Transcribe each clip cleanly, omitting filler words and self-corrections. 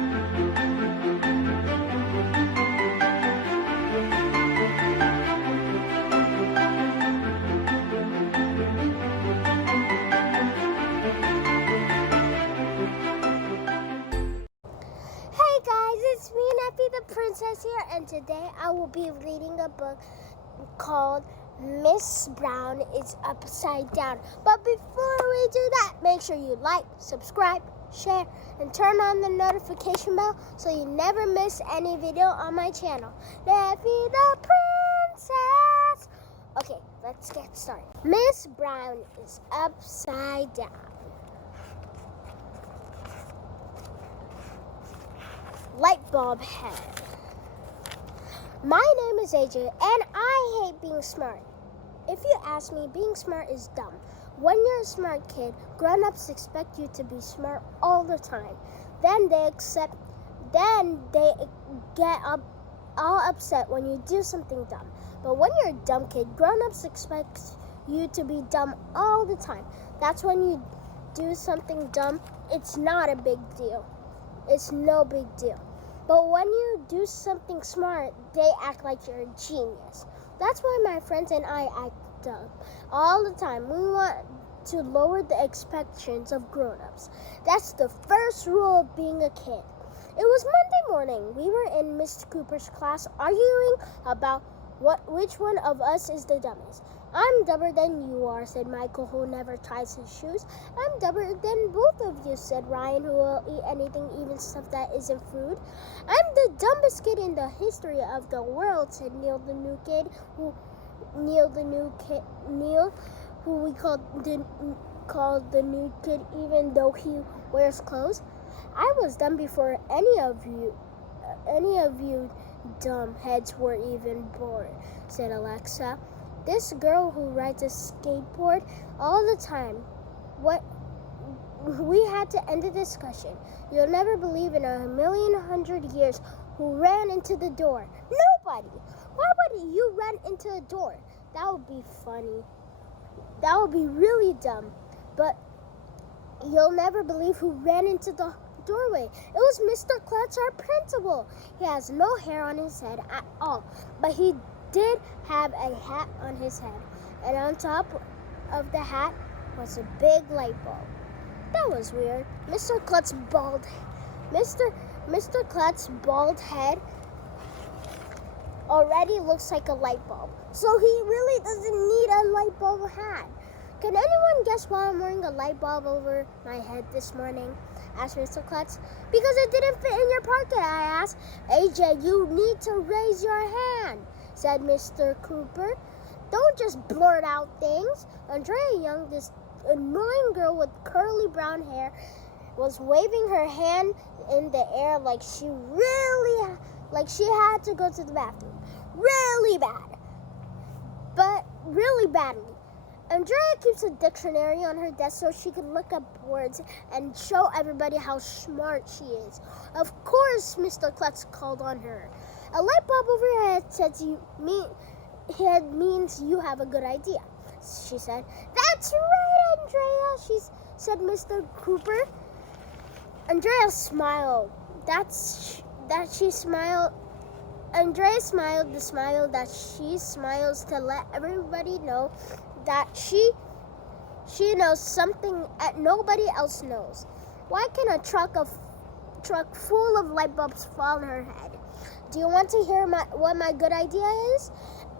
Hey guys, it's me, Nephie the Princess here, and today I will be reading a book called Miss Brown is Upside Down. But before we do that, make sure you like, subscribe, share, and turn on the notification bell so you never miss any video on my channel. Nephie the Princess! Okay, let's get started. Miss Brown is upside down. Light bulb head. My name is AJ and I hate being smart. If you ask me, being smart is dumb. When you're a smart kid, grown-ups expect you to be smart all the time. Then they get all upset when you do something dumb. But when you're a dumb kid, grown-ups expect you to be dumb all the time. That's when you do something dumb, it's not a big deal. It's no big deal. But when you do something smart, they act like you're a genius. That's why my friends and I act dumb all the time. We want to lower the expectations of grown-ups. That's the first rule of being a kid. It was Monday morning. We were in Mr. Cooper's class arguing about which one of us is the dumbest. I'm dumber than you are, said Michael, who never ties his shoes. I'm dumber than both of you, said Ryan, who will eat anything, even stuff that isn't food. I'm the dumbest kid in the history of the world, said Neil, the new kid, who we called the new kid, even though he wears clothes. I was dumb before any of you dumb heads were even born, said Alexa. This girl who rides a skateboard all the time. We had to end the discussion. You'll never believe in 1,100 years who ran into the door. Nobody! Why would you run into a door? That would be funny. That would be really dumb. But you'll never believe who ran into the doorway. It was Mr. Klutz, our principal. He has no hair on his head at all, but he did have a hat on his head, and on top of the hat was a big light bulb. That was weird. Mr. Klutz's bald head already looks like a light bulb, so he really doesn't need a light bulb hat. Can anyone guess why I'm wearing a light bulb over my head this morning? Asked Mr. Klutz. Because it didn't fit in your pocket, I asked. AJ, you need to raise your hand, said Mr. Cooper. Don't just blurt out things. Andrea Young, this annoying girl with curly brown hair, was waving her hand in the air like she had to go to the bathroom. Really bad. But really badly. Andrea keeps a dictionary on her desk so she can look up words and show everybody how smart she is. Of course, Mr. Klutz called on her. A light bulb over your head means you have a good idea, she said. That's right, Andrea, said Mr. Cooper. Andrea smiled. Andrea smiled the smile that she smiles to let everybody know that she knows something that nobody else knows. Why can a truck full of light bulbs fall on her head? Do you want to hear what my good idea is?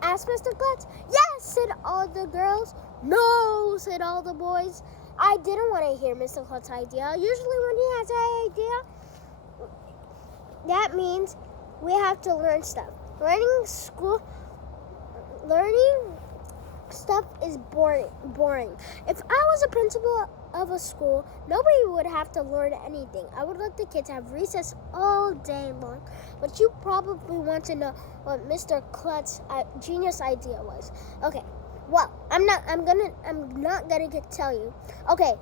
Asked Mr. Klutz. Yes, said all the girls. No, said all the boys. I didn't want to hear Mr. Klutz's idea. Usually when he has an idea, that means we have to learn stuff. Learning stuff is boring. If I was a principal of a school, nobody would have to learn anything. I would let the kids have recess all day long. But you probably want to know what Mr. Klutz's genius idea was. Okay, well, I'm not gonna tell you. Okay,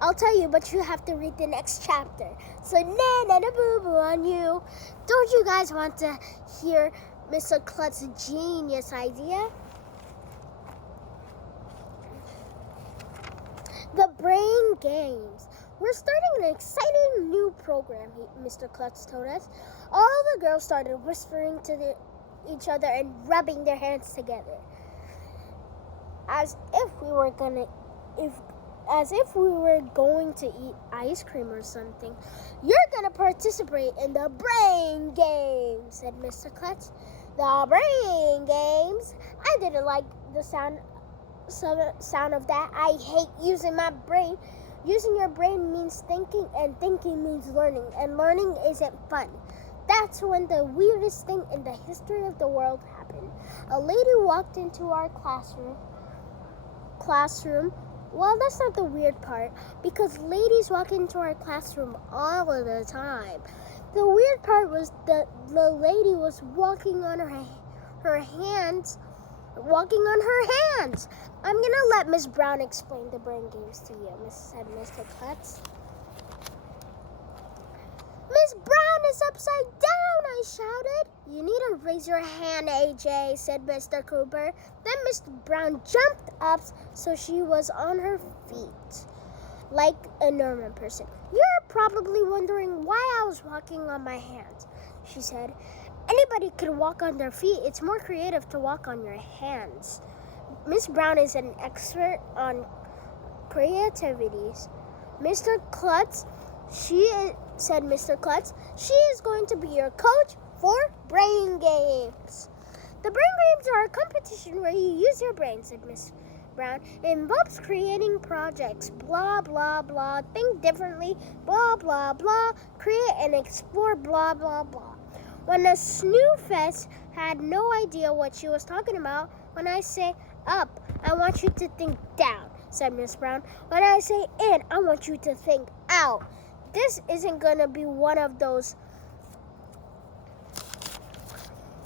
I'll tell you, but you have to read the next chapter. So na-na-na-boo-boo on you. Don't you guys want to hear Mr. Klutz's genius idea? The brain games. We're starting an exciting new program, Mr. Klutz told us. All the girls started whispering to each other and rubbing their hands together, as if we were going to eat ice cream or something. You're going to participate in the brain game, said Mr. Klutz. The brain games? I didn't like the sound of that. I hate using my brain. Using your brain means thinking, and thinking means learning, and learning isn't fun. That's when the weirdest thing in the history of the world happened. A lady walked into our classroom. Well, that's not the weird part, because ladies walk into our classroom all of the time. The weird part was that the lady was walking on her hands. I'm going to let Miss Brown explain the brain games to you, said Mr. Klutz. Miss Brown is upside down, I shouted. You need to raise your hand, AJ, said Mr. Cooper. Then Miss Brown jumped up so she was on her feet, like a normal person. You're probably wondering why I was walking on my hands, she said. Anybody could walk on their feet. It's more creative to walk on your hands. Miss Brown is an expert on creativities. Mr. Klutz, said Mr. Klutz, she is going to be your coach for brain games. The brain games are a competition where you use your brain, said Miss Brown. It involves creating projects, blah, blah, blah, think differently, blah, blah, blah, create and explore, blah, blah, blah. When the Snoofest had no idea what she was talking about, when I say up, I want you to think down, said Miss Brown. When I say in, I want you to think out. This isn't going to be one of those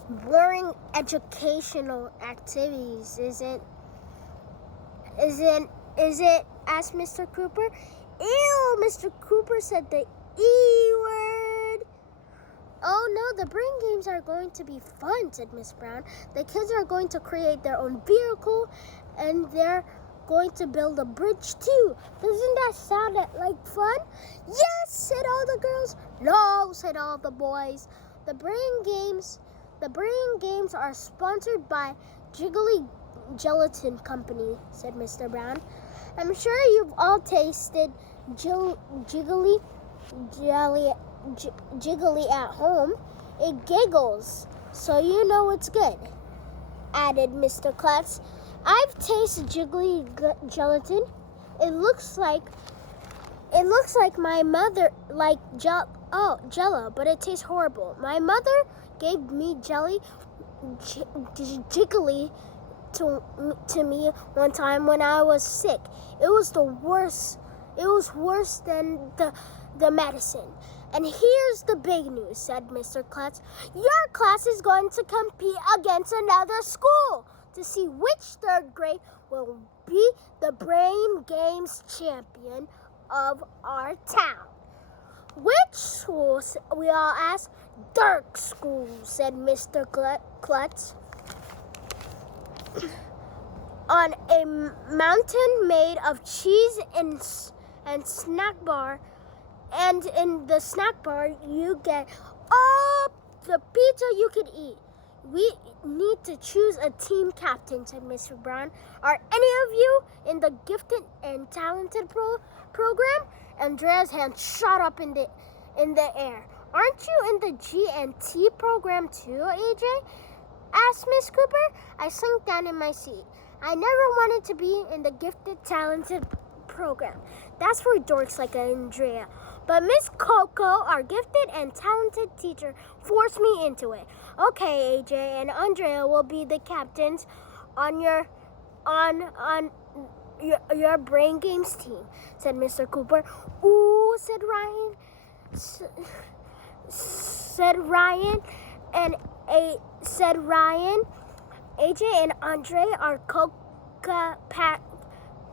boring educational activities, is it? Is it? Asked Mr. Cooper. Ew, Mr. Cooper said the E word. Oh no, the brain games are going to be fun, said Miss Brown. The kids are going to create their own vehicle, and they're going to build a bridge too. Doesn't that sound like fun? Yes, said all the girls. No, said all the boys. The brain games are sponsored by Jiggly Gelatin Company, said Mr. Brown. I'm sure you've all tasted jiggly at home. It giggles, so you know it's good, added Mr. Klutz. I've tasted jiggly gelatin. It looks like my mother Jello, but it tastes horrible. My mother gave me jiggly to me one time when I was sick. It was the worst. It was worse than the medicine. And here's the big news, said Mr. Klutz. Your class is going to compete against another school to see which third grade will be the brain games champion of our town. Which schools? We all asked. Dark School, said Mr. Klutz. On a mountain made of cheese and snack bar, and in the snack bar you get all the pizza you could eat. We need to choose a team captain, said Mr. Brown. Are any of you in the gifted and talented program? Andrea's hand shot up in the air. Aren't you in the G&T program too, AJ? Asked Miss Cooper. I sunk down in my seat. I never wanted to be in the gifted, talented program. That's for dorks like Andrea. But Miss Coco, our gifted and talented teacher, forced me into it. Okay, AJ and Andrea will be the captains on your brain games team, said Mr. Cooper. Ooh, said Ryan. Said Ryan. AJ and Andre are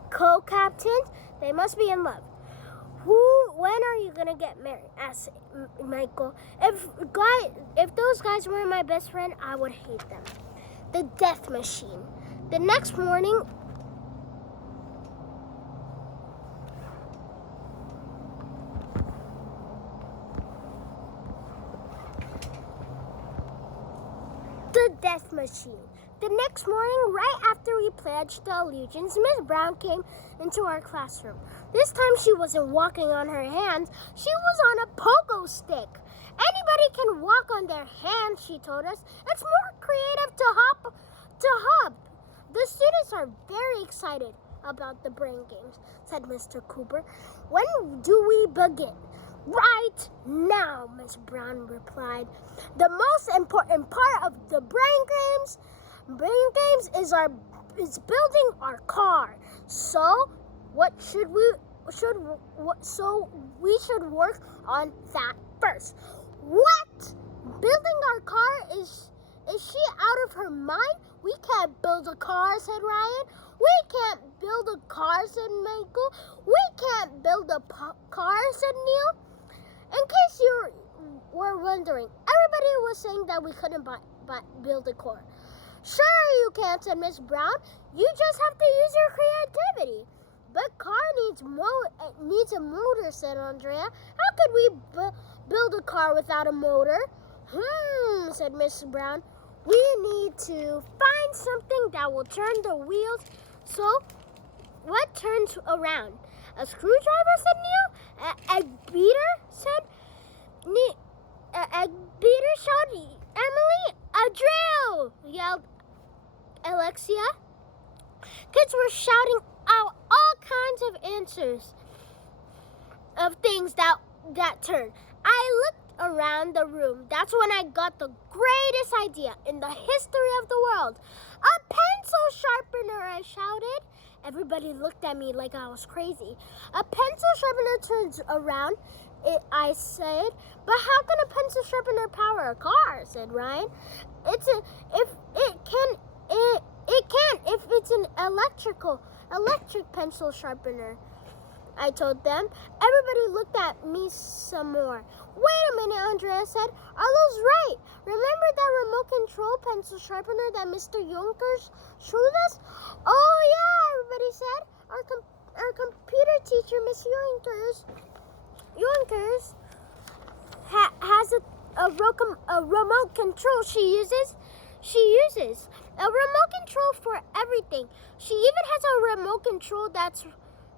co-captains. They must be in love. When are you gonna get married? Asked Michael. If those guys weren't my best friend, I would hate them. The death machine. The next morning, death machine. The next morning, right after we pledged the allegiance, Miss Brown came into our classroom. This time she wasn't walking on her hands, she was on a pogo stick. Anybody can walk on their hands, she told us. It's more creative to hop. The students are very excited about the brain games, said Mr. Cooper. When do we begin? Right now, Miss Brown replied. The most important part of the brain games is building our car. So we should work on that first. What? Building our car? Is she out of her mind? We can't build a car, said Ryan. We can't build a car, said Michael. We can't build a car, said Neil. In case you were wondering, everybody was saying that we couldn't build a car. Sure you can, said Miss Brown. You just have to use your creativity. But car needs a motor, said Andrea. How could we build a car without a motor? Said Miss Brown. We need to find something that will turn the wheels. So, what turns around? A screwdriver, said Neil. Egg beater, said Neil. Egg beater, shouted Emily. A drill, yelled Alexia. Kids were shouting out all kinds of answers of things that turn. I looked around the room. That's when I got the greatest idea in the history of the world. A pencil sharpener, I shouted. Everybody looked at me like I was crazy. A pencil sharpener turns around, I said. But how can a pencil sharpener power a car, said Ryan. It can if it's an electric pencil sharpener, I told them. Everybody looked at me some more. Wait a minute, Andrea said. Arlo's right. Remember that remote control pencil sharpener that Mr. Yonkers showed us? Oh, yeah, everybody said. Our computer teacher, Miss Yonkers has a remote control she uses a remote control for everything. She even has a remote control that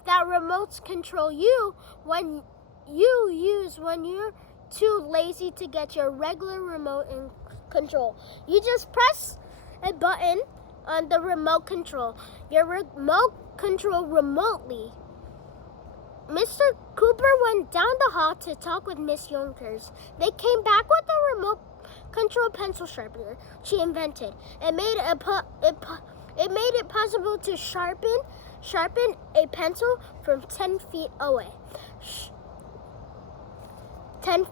remotes control you when you're too lazy to get your regular remote control. You just press a button on the remote control. Your remote control remotely. Mr. Cooper went down the hall to talk with Miss Yonkers. They came back with a remote control pencil sharpener she invented. It made it possible to sharpen a pencil from 10 feet away. 10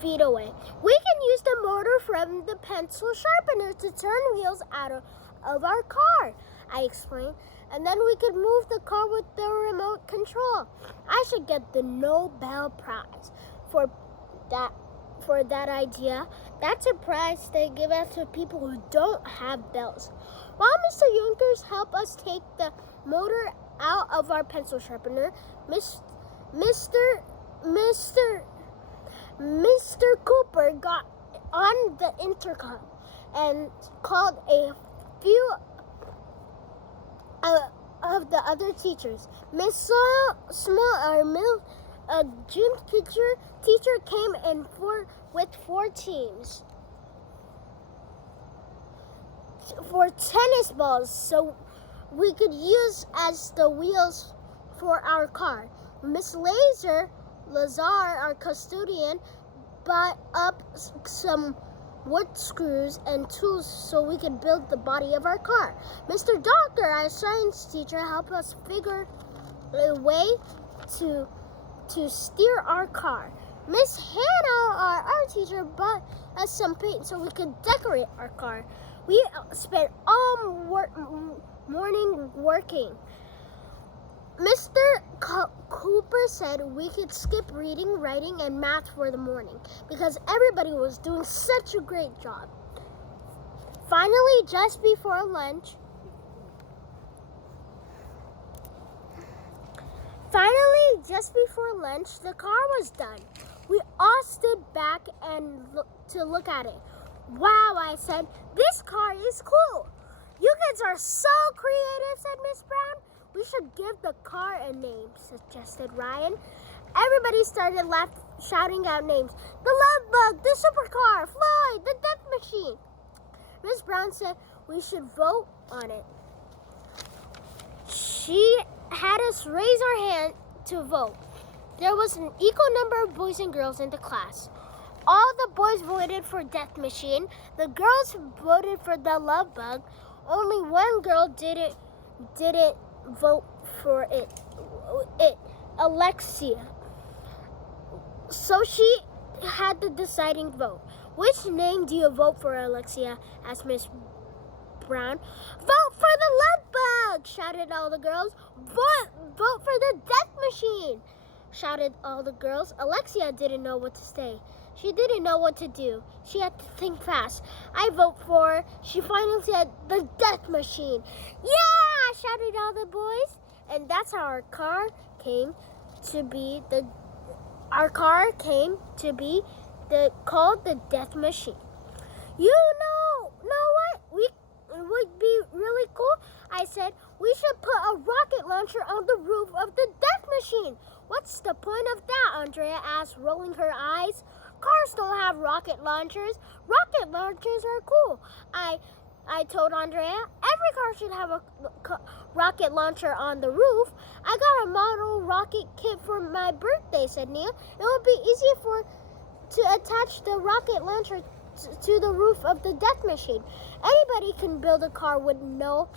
feet away. We can use the motor from the pencil sharpener to turn wheels out of our car, I explained. And then we could move the car with the remote control. I should get the Nobel Prize for that idea. That's a prize they give out to people who don't have bells. While Mr. Yonkers helped us take the motor out of our pencil sharpener, Mr. Cooper got on the intercom and called a few of the other teachers. Miss Small, our gym teacher came in with 4 teams for tennis balls, so we could use as the wheels for our car. Miss Lazar, our custodian, bought up some wood screws and tools so we could build the body of our car. Mr. Doctor, our science teacher, helped us figure a way to steer our car. Miss Hannah, our art teacher, bought us some paint so we could decorate our car. We spent all morning working. Mr. Cooper said we could skip reading, writing, and math for the morning because everybody was doing such a great job. Finally, just before lunch, the car was done. We all stood back to look at it. Wow, I said, this car is cool. You kids are so creative, said Miss Brown. We should give the car a name, suggested Ryan. Everybody started shouting out names. The Love Bug, the Supercar, Floyd, the Death Machine. Miss Brown said we should vote on it. She had us raise our hand to vote. There was an equal number of boys and girls in the class. All the boys voted for Death Machine. The girls voted for the Love Bug. Only one girl didn't vote for it, Alexia. So she had the deciding vote. Which name do you vote for, Alexia? Asked Miss Brown. Vote for the Love Bug, shouted all the girls. Vote for the Death Machine, shouted all the girls. Alexia didn't know what to say. She didn't know what to do. She had to think fast. I vote for, she finally said, the Death Machine. Yeah, shouted all the boys. And that's how our car came to be called the Death Machine. You know what? It would be really cool. I said, we should put a rocket launcher on the roof of the Death Machine. What's the point of that? Andrea asked, rolling her eyes. Cars don't have rocket launchers. Rocket launchers are cool. I told Andrea, every car should have a rocket launcher on the roof. I got a model rocket kit for my birthday, said Nia. It would be easy to attach the rocket launcher to the roof of the Death Machine. Anybody can build a car with no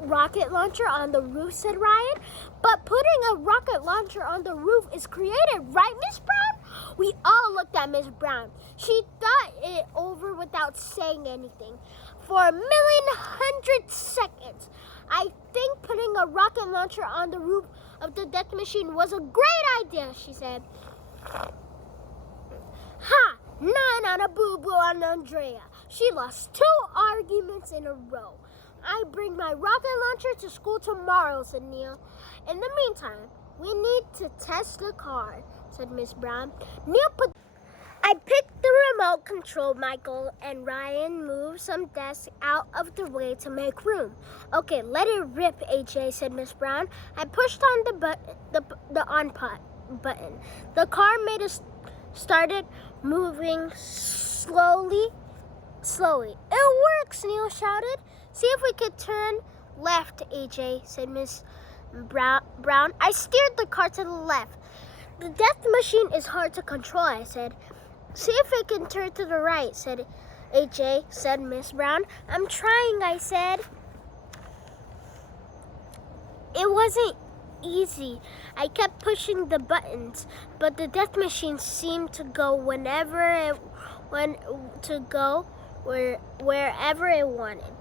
rocket launcher on the roof, said Ryan. But putting a rocket launcher on the roof is creative, right, Miss Brown? We all looked at Miss Brown. She thought it over without saying anything. For 1,100,000 seconds, I think putting a rocket launcher on the roof of the Death Machine was a great idea, she said. Ha! 9 on a boo-boo on Andrea. She lost 2 arguments in a row. I bring my rocket launcher to school tomorrow, said Neil. In the meantime, we need to test the car, said Miss Brown. I picked the remote control, Michael, and Ryan moved some desks out of the way to make room. Okay, let it rip, AJ, said Miss Brown. I pushed on the on button. The car started moving slowly. It works, Neil shouted. See if we could turn left, AJ, said Miss Brown. I steered the car to the left. The Death Machine is hard to control, I said. See if we can turn to the right, said AJ, said Miss Brown. I'm trying, I said. It wasn't easy. I kept pushing the buttons, but the Death Machine seemed to go wherever it wanted.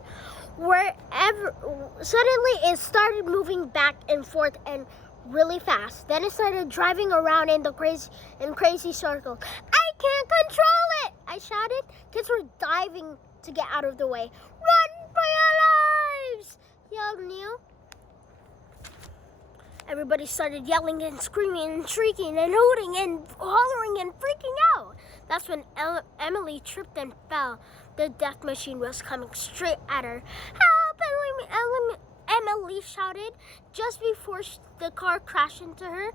Suddenly it started moving back and forth and really fast. Then it started driving around in crazy circles. I can't control it, I shouted. Kids were diving to get out of the way. Run for your lives, yelled Neil. Everybody started yelling and screaming and shrieking and hooting and hollering and freaking out. That's when Emily tripped and fell. The Death Machine was coming straight at her. Help! Emily shouted. Just before the car crashed into her,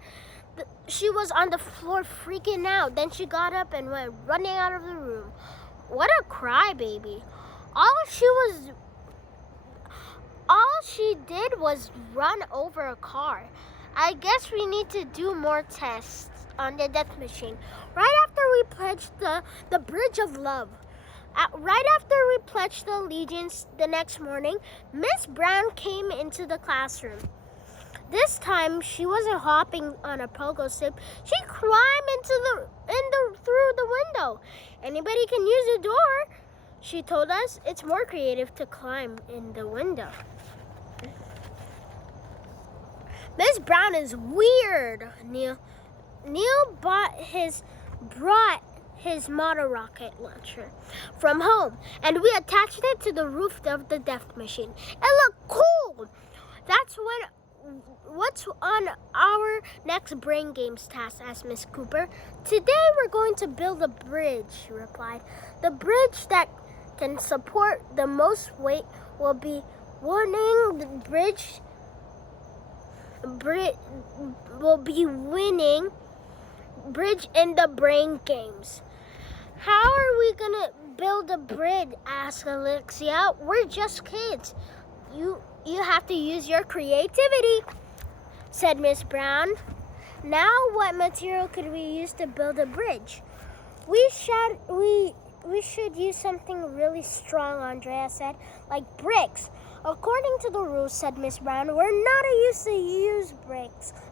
she was on the floor freaking out. Then she got up and went running out of the room. What a crybaby. All she did was run over a car. I guess we need to do more tests on the Death Machine. Right after we pledged the Bridge of Love. Right after we pledged the allegiance the next morning, Miss Brown came into the classroom. This time, she wasn't hopping on a pogo stick. She climbed through the window. Anybody can use the door, she told us. It's more creative to climb in the window. Miss Brown is weird, Neil brought his model rocket launcher from home, and we attached it to the roof of the Death Machine. It looked cool. That's What's on our next brain games task? Asked Miss Cooper. Today we're going to build a bridge, she replied. The bridge that can support the most weight will be winning the bridge. Will be winning bridge in the brain games. How are we gonna build a bridge? Asked Alexia. We're just kids. You have to use your creativity, said Miss Brown. Now what material could we use to build a bridge? We should use something really strong, Andrea said, like bricks. According to the rules, said Miss Brown, we're not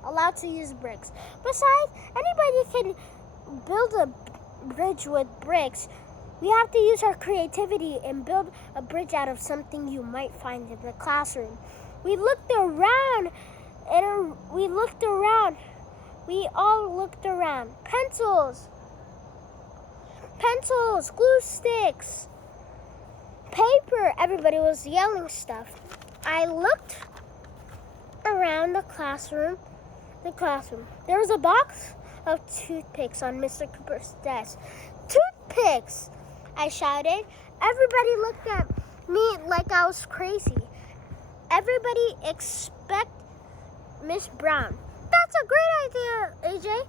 allowed to use bricks. Besides, anybody can build a bridge with bricks. We have to use our creativity and build a bridge out of something you might find in the classroom. We looked around. We all looked around. Pencils, glue sticks, paper. Everybody was yelling stuff. I looked around the classroom. There was a box of toothpicks on Mr. Cooper's desk. Toothpicks! I shouted. Everybody looked at me like I was crazy. Everybody except Miss Brown. That's a great idea, AJ,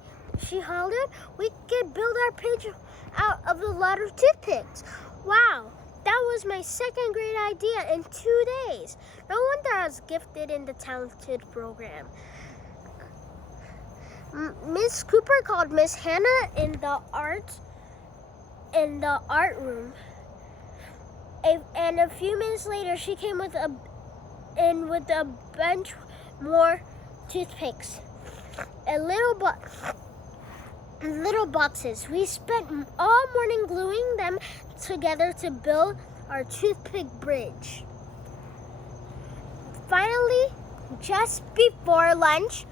she hollered. We could build our bridge out of a lot of toothpicks. Wow, that was my second great idea in 2 days. No wonder I was gifted in the talented program. Miss Cooper called Miss Hannah in the art room. And a few minutes later, she came with a bunch more toothpicks and little boxes. We spent all morning gluing them together to build our toothpick bridge. Finally, just before lunch,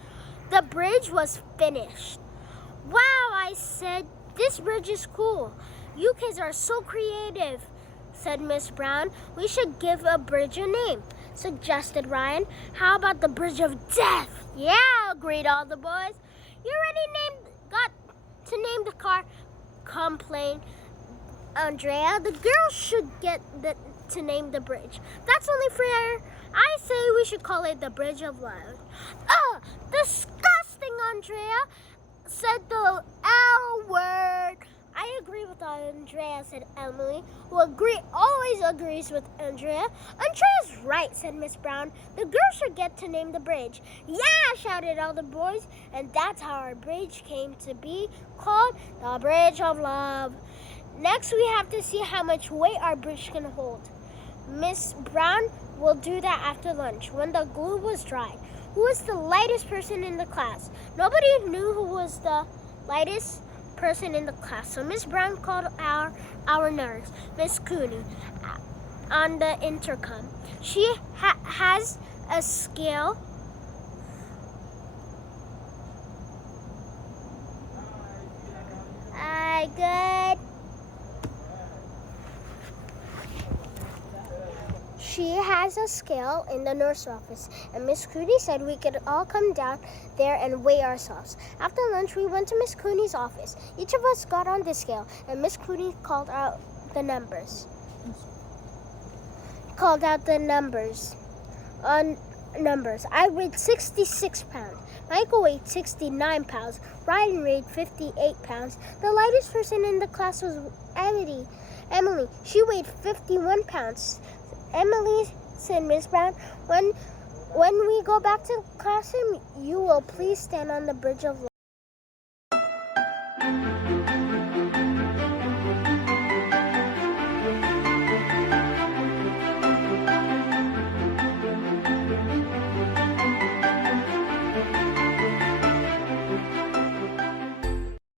the bridge was finished. Wow, I said, this bridge is cool. You kids are so creative, said Miss Brown. We should give a bridge a name, suggested Ryan. How about the Bridge of Death? Yeah, agreed all the boys. You already got to name the car, complained Andrea. The girls should get to name the bridge. That's only fair. I say we should call it the Bridge of Love. Oh, disgusting, Andrea, said the L word. I agree with Andrea, said Emily, who always agrees with Andrea. Andrea's right, said Miss Brown. The girls should get to name the bridge. Yeah, shouted all the boys, and that's how our bridge came to be called the Bridge of Love. Next, we have to see how much weight our bridge can hold. Miss Brown will do that after lunch, when the glue was dry. Who was the lightest person in the class? Nobody knew who was the lightest person in the class, so Miss Brown called our nurse, Miss Cooney, on the intercom. She has a scale. Good. She has a scale in the nurse's office, and Miss Cooney said we could all come down there and weigh ourselves. After lunch, we went to Miss Cooney's office. Each of us got on the scale, and Miss Cooney called out the numbers. I weighed 66 pounds. Michael weighed 69 pounds. Ryan weighed 58 pounds. The lightest person in the class was Emily. She weighed 51 pounds. Emily, said Miss Brown, when we go back to the classroom, you will please stand on the Bridge of Love.